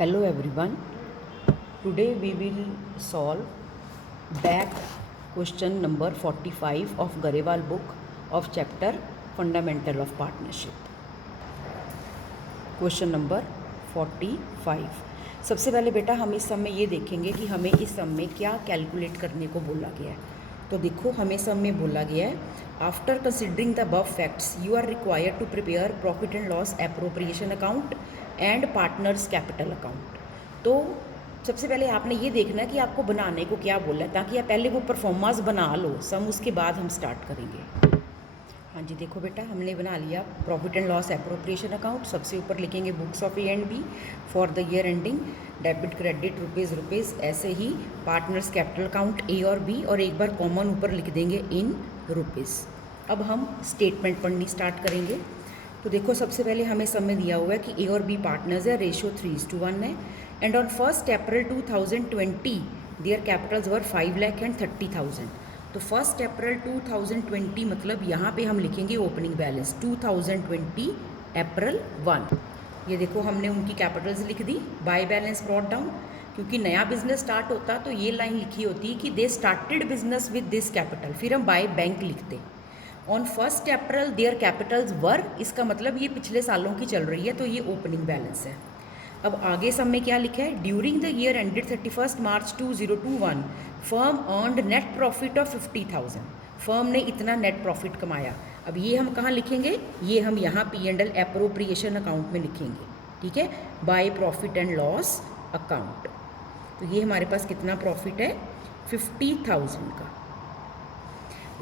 Hello everyone. Today we will solve back question number 45 of Garewal book of chapter Fundamental of Partnership. Question number 45. सबसे पहले बेटा हम इस सम में ये देखेंगे कि हमें इस सम में क्या कैलकुलेट करने को बोला गया है। तो देखो हमें सम में बोला गया है after considering the above facts you are required to prepare profit and loss appropriation account and partners capital account. तो सबसे पहले आपने ये देखना है कि आपको बनाने को क्या बोला है ताकि आप पहले वो परफॉर्मेंस बना लो सम, उसके बाद हम स्टार्ट करेंगे। हाँ जी देखो बेटा हमने बना लिया profit and loss appropriation account. सबसे ऊपर लिखेंगे books of A and B for the year ending, debit credit rupees. ऐसे ही पार्टनर्स कैपिटल अकाउंट ए और बी, और एक बार कॉमन ऊपर लिख देंगे इन रुपीज़। अब हम स्टेटमेंट पढ़नी स्टार्ट करेंगे। तो देखो सबसे पहले हमें समय दिया हुआ है कि ए और बी पार्टनर्स है, रेशियो 3:1 है। And on 1 April 2020 there Capitals were 5 lakh and 30,000। तो 1 अप्रैल 2020 मतलब यहाँ पे हम लिखेंगे ओपनिंग बैलेंस 2020 अप्रैल 1। ये देखो हमने उनकी कैपिटल्स लिख दी। बाय बैलेंस ब्रॉट डाउन, क्योंकि नया बिजनेस स्टार्ट होता तो ये लाइन लिखी होती कि they started business with this capital, फिर हम बाय बैंक लिखते। ऑन 1 अप्रैल देयर कैपिटल्स वर, इसका मतलब ये पिछले सालों की चल रही है तो ये ओपनिंग बैलेंस है। अब आगे सब में क्या लिखा है, during the year ended 31 March 2021 firm earned net profit of 50,000। Firm ने इतना नेट प्रॉफिट कमाया। अब ये हम कहाँ लिखेंगे, ये हम यहाँ P&L एप्रोप्रिएशन अकाउंट में लिखेंगे, ठीक है, by profit and loss account. तो ये हमारे पास कितना प्रॉफिट है 50,000 का।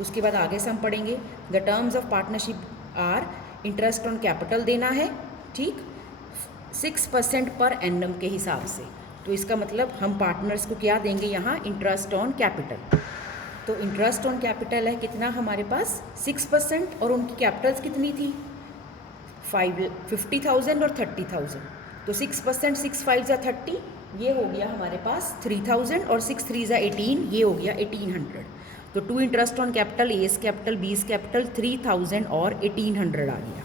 उसके बाद आगे से हम पढ़ेंगे the terms of partnership are interest on capital देना है, ठीक, 6% पर एनम के हिसाब से। तो इसका मतलब हम पार्टनर्स को क्या देंगे यहाँ, इंटरेस्ट ऑन कैपिटल। तो इंटरेस्ट ऑन कैपिटल है कितना हमारे पास 6%, और उनकी कैपिटल्स कितनी थी 50,000 और 30,000। तो 6%, 6 5 = 30, ये हो गया हमारे पास 3,000, और 6 3 = 18, ये हो गया 1800। तो to interest on capital, S capital, B's capital, 3,000 और 1800 आ गया।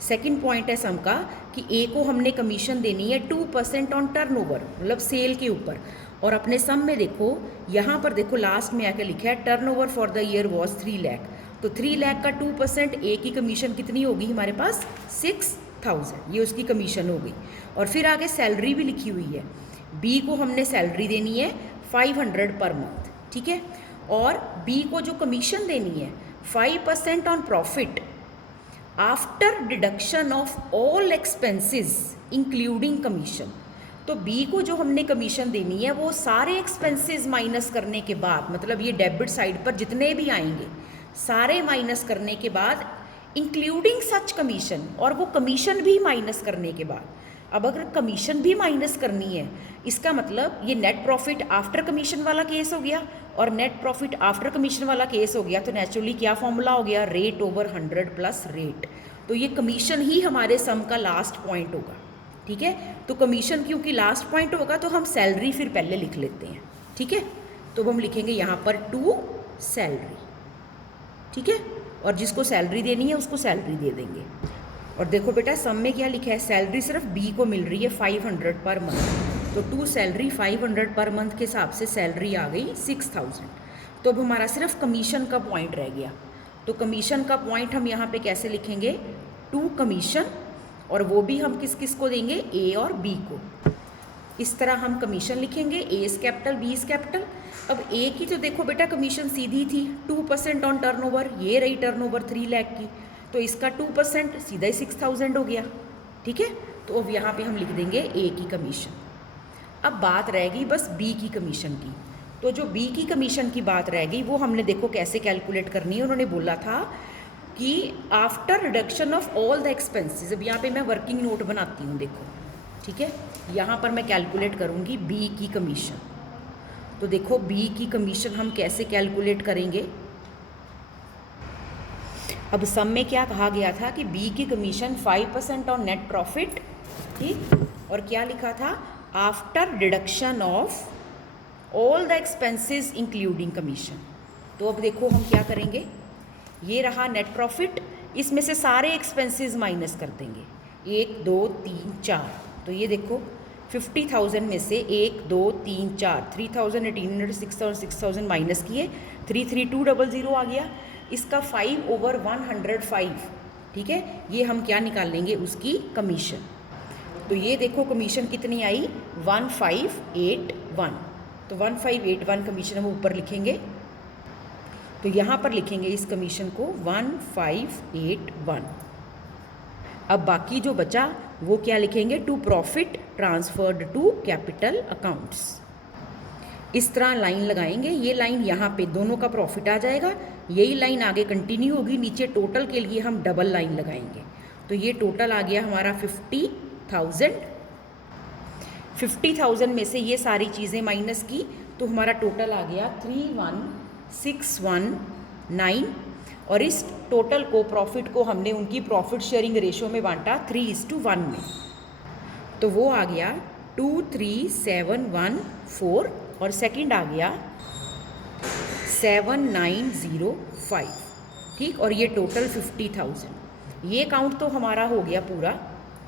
सेकंड पॉइंट है सम का कि ए को हमने कमीशन देनी है 2% ऑन टर्नओवर, मतलब सेल के ऊपर। और अपने सम में देखो यहाँ पर देखो लास्ट में आके लिखा है turnover for the year was 3 lakh. तो 3 लाख का 2% ए की कमीशन कितनी होगी हमारे पास 6,000, ये उसकी कमीशन हो गई। और फिर आगे सैलरी भी लिखी हुई है, बी को हमने सैलरी देनी है 500 पर मंथ, ठीक है। और बी को जो कमीशन देनी है 5% on profit after deduction of all expenses including commission. तो बी को जो हमने कमीशन देनी है वो सारे एक्सपेंसेस माइनस करने के बाद, मतलब ये डेबिट साइड पर जितने भी आएंगे सारे माइनस करने के बाद, इंक्लूडिंग सच कमीशन, और वो कमीशन भी माइनस करने के बाद। अब अगर कमीशन भी माइनस करनी है इसका मतलब ये नेट प्रॉफिट आफ्टर कमीशन वाला केस हो गया, और नेट प्रॉफिट आफ्टर कमीशन वाला केस हो गया। तो नेचुरली क्या फॉर्मूला हो गया, रेट ओवर 100 प्लस रेट। तो ये कमीशन ही हमारे सम का लास्ट पॉइंट होगा, ठीक है। तो कमीशन क्योंकि लास्ट पॉइंट होगा तो हम सैलरी फिर पहले लिख लेते हैं, ठीक है। तो हम लिखेंगे यहाँ पर टू सैलरी, ठीक है, और जिसको सैलरी देनी है उसको सैलरी दे देंगे। और देखो बेटा सम में क्या लिखा है, सैलरी सिर्फ बी को मिल रही है 500 पर मंथ। तो टू सैलरी 500 पर मंथ के हिसाब से सैलरी आ गई 6,000। तो अब हमारा सिर्फ कमीशन का पॉइंट रह गया। तो कमीशन का पॉइंट हम यहाँ पे कैसे लिखेंगे, टू कमीशन, और वो भी हम किस किस को देंगे, ए और बी को। इस तरह हम कमीशन लिखेंगे, एस कैपिटल, बीस कैपिटल। अब ए की तो देखो बेटा कमीशन सीधी थी 2% ऑन टर्नओवर, ये रही टर्नओवर 3 लाख की, तो इसका 2% सीधा ही 6,000 हो गया, ठीक है। तो अब यहाँ पे हम लिख देंगे ए की कमीशन। अब बात रह गई बस बी की कमीशन की। तो जो बी की कमीशन की बात रह गई वो हमने देखो कैसे कैलकुलेट करनी है। उन्होंने बोला था कि after reduction of all the expenses. अब यहाँ पे मैं वर्किंग नोट बनाती हूँ, देखो, ठीक है। यहाँ पर मैं कैलकुलेट करूँगी बी की कमीशन। तो देखो बी की कमीशन हम कैसे कैलकुलेट करेंगे। अब सम में क्या कहा गया था कि बी की कमीशन 5% ऑन नेट प्रॉफिट, ठीक, और क्या लिखा था, after deduction of all the expenses including commission. तो अब देखो हम क्या करेंगे, ये रहा नेट प्रॉफिट, इसमें से सारे एक्सपेंसेस माइनस कर देंगे, 1 2 3 4। तो ये देखो 50,000 में से 1 2 3 4 3,000 1800 6,000 6,000 माइनस किए, 33200 आ गया। इसका 5/105, ठीक है, ये हम क्या निकाल लेंगे, उसकी कमीशन। तो ये देखो कमीशन कितनी आई, 1581। तो 1581 कमीशन हम ऊपर लिखेंगे, तो यहाँ पर लिखेंगे इस कमीशन को 1581। अब बाकी जो बचा वो क्या लिखेंगे, to profit transferred to capital accounts. इस तरह लाइन लगाएंगे, ये लाइन यहाँ पे दोनों का प्रॉफिट आ जाएगा, यही लाइन आगे कंटिन्यू होगी, नीचे टोटल के लिए हम डबल लाइन लगाएंगे। तो ये टोटल आ गया हमारा 50,000। 50,000 में से ये सारी चीज़ें माइनस की तो हमारा टोटल आ गया 31,619। और इस टोटल को, प्रॉफिट को हमने उनकी प्रॉफिट शेयरिंग रेशो में बांटा 3:1 में, तो वो आ गया 23,714 और सेकंड आ गया 7,905, ठीक। और ये टोटल 50,000। ये अकाउंट तो हमारा हो गया पूरा,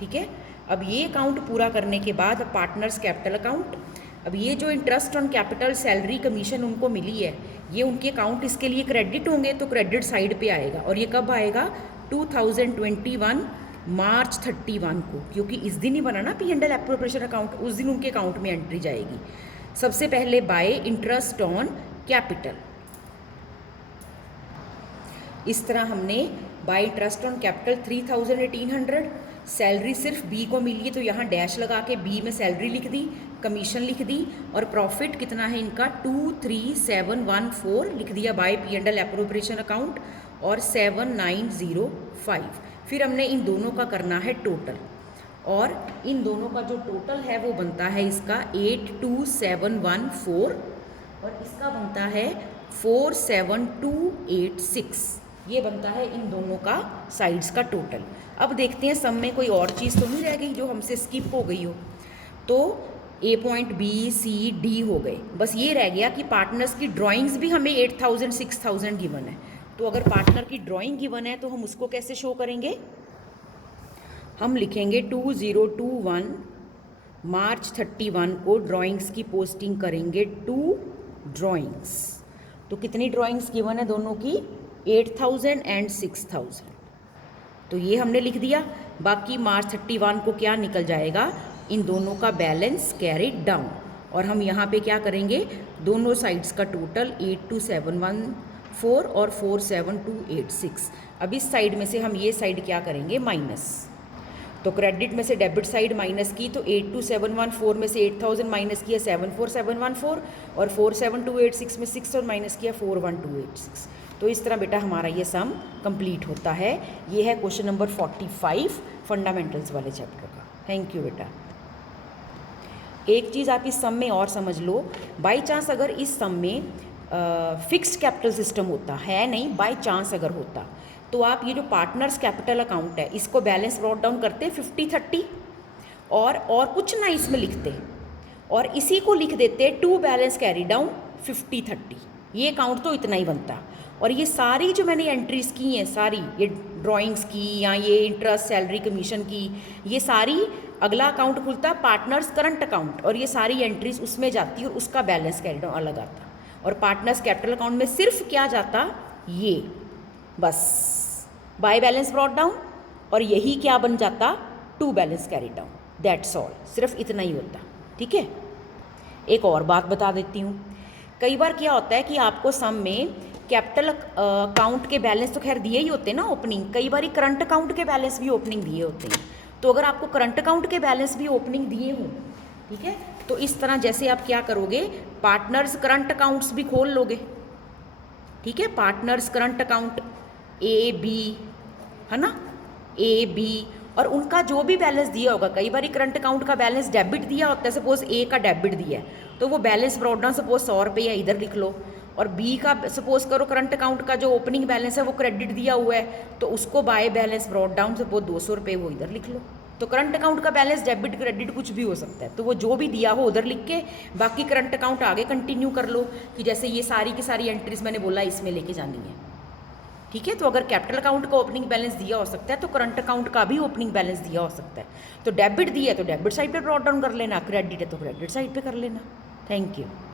ठीक है। अब ये अकाउंट पूरा करने के बाद पार्टनर्स कैपिटल अकाउंट, अब ये जो interest on capital salary commission उनको मिली है, ये उनके अकाउंट इसके लिए क्रेडिट होंगे, तो क्रेडिट साइड पे आएगा। और ये कब आएगा, 2021 मार्च 31 को, क्योंकि इस दिन ही बना ना P&L एप्रोप्रिएशन अकाउंट, उस दिन उनके अकाउंट में एंट्री जाएगी। सबसे पहले बाय इंटरेस्ट ऑन कैपिटल, इस तरह हमने bye interest on capital 3,1800, salary सिर्फ बी को मिली है तो यहाँ डैश लगा के बी में सैलरी लिख दी, कमीशन लिख दी, और प्रॉफिट कितना है इनका 23,714 लिख दिया बाय P&L एप्रोप्रिएशन अकाउंट, और 7,905। फिर हमने इन दोनों का करना है टोटल, और इन दोनों का जो टोटल है वो बनता है इसका 82714, और इसका बनता है 47286। ये बनता है इन दोनों का साइड्स का टोटल। अब देखते हैं सम में कोई और चीज़ तो नहीं रह गई जो हमसे स्किप हो गई हो। तो ए पॉइंट बी सी डी हो गए, बस ये रह गया कि पार्टनर्स की ड्राइंग्स भी हमें 8,000 6,000 गिवन है। तो अगर पार्टनर की ड्राइंग गिवन है तो हम उसको कैसे शो करेंगे, हम लिखेंगे 2021 मार्च 31 को ड्राइंग्स की पोस्टिंग करेंगे 2 ड्राइंग्स। तो कितनी ड्राइंग्स गिवन है दोनों की, 8,000 एंड 6,000। तो ये हमने लिख दिया। बाकी मार्च 31 को क्या निकल जाएगा, इन दोनों का बैलेंस कैरिड डाउन, और हम यहाँ पे क्या करेंगे, दोनों साइड्स का टोटल 82714 और 47286। अब इस साइड में से हम ये साइड क्या करेंगे, माइनस। तो क्रेडिट में से डेबिट साइड माइनस की, तो 82714 में से 8,000 माइनस किया 74714, और 47286 में 6 और माइनस किया 41286। तो इस तरह बेटा हमारा ये सम कंप्लीट होता है। ये है क्वेश्चन नंबर 45 फंडामेंटल्स वाले चैप्टर का। थैंक यू बेटा। एक चीज़ आप इस सम में और समझ लो, बाई चांस अगर इस सम में फिक्स्ड कैपिटल सिस्टम होता है, नहीं बाई चांस अगर होता, तो आप ये जो पार्टनर्स कैपिटल अकाउंट है इसको बैलेंस ब्रॉट डाउन करते 50-30 और कुछ ना इसमें लिखते, और इसी को लिख देते टू बैलेंस कैरी डाउन 50-30। ये अकाउंट तो इतना ही बनता। और ये सारी जो मैंने एंट्रीज की हैं, सारी ये ड्राइंग्स की या ये इंटरेस्ट सैलरी कमीशन की, ये सारी अगला अकाउंट खुलता पार्टनर्स करंट अकाउंट, और ये सारी एंट्रीज उसमें जाती और उसका बैलेंस कैरी डाउन अलग आता। और पार्टनर्स कैपिटल अकाउंट में सिर्फ क्या जाता, ये बस बाय बैलेंस ब्रॉट डाउन, और यही क्या बन जाता, to balance carry down. That's all, सिर्फ इतना ही होता। ठीक है। एक और बात बता देती हूँ, कई बार क्या होता है कि आपको सम में कैपिटल अकाउंट के बैलेंस तो खैर दिए ही होते हैं ना ओपनिंग, कई बार करंट अकाउंट के बैलेंस भी ओपनिंग दिए होते हैं। तो अगर आपको करंट अकाउंट के बैलेंस भी ओपनिंग दिए हों, ठीक है, तो इस तरह जैसे आप क्या करोगे, पार्टनर्स करंट अकाउंट्स भी खोल लोगे। ठीक है, partners current account A B, है ना, ए बी, और उनका जो भी बैलेंस दिया होगा, कई बार करंट अकाउंट का बैलेंस डेबिट दिया होता है, सपोज ए का डेबिट दिया है तो वो बैलेंस ब्रॉट डाउन सपोज 100 रुपये इधर लिख लो, और बी का सपोज करो करंट अकाउंट का जो ओपनिंग बैलेंस है वो क्रेडिट दिया हुआ है तो उसको by balance brought down suppose 200 रुपये वो इधर लिख लो। तो करंट अकाउंट का बैलेंस डेबिट क्रेडिट कुछ भी हो सकता है, तो वो जो भी दिया हो उधर लिख के बाकी करंट अकाउंट आगे कंटिन्यू कर लो कि जैसे ये सारी की सारी एंट्रीज मैंने बोला इसमें लेके जानी है। ठीक है। तो अगर कैपिटल अकाउंट का ओपनिंग बैलेंस दिया हो सकता है तो करंट अकाउंट का भी ओपनिंग बैलेंस दिया हो सकता है। तो डेबिट दिया है तो डेबिट साइड पे ब्रॉट डाउन कर लेना, क्रेडिट है तो क्रेडिट साइड पे कर लेना। Thank you.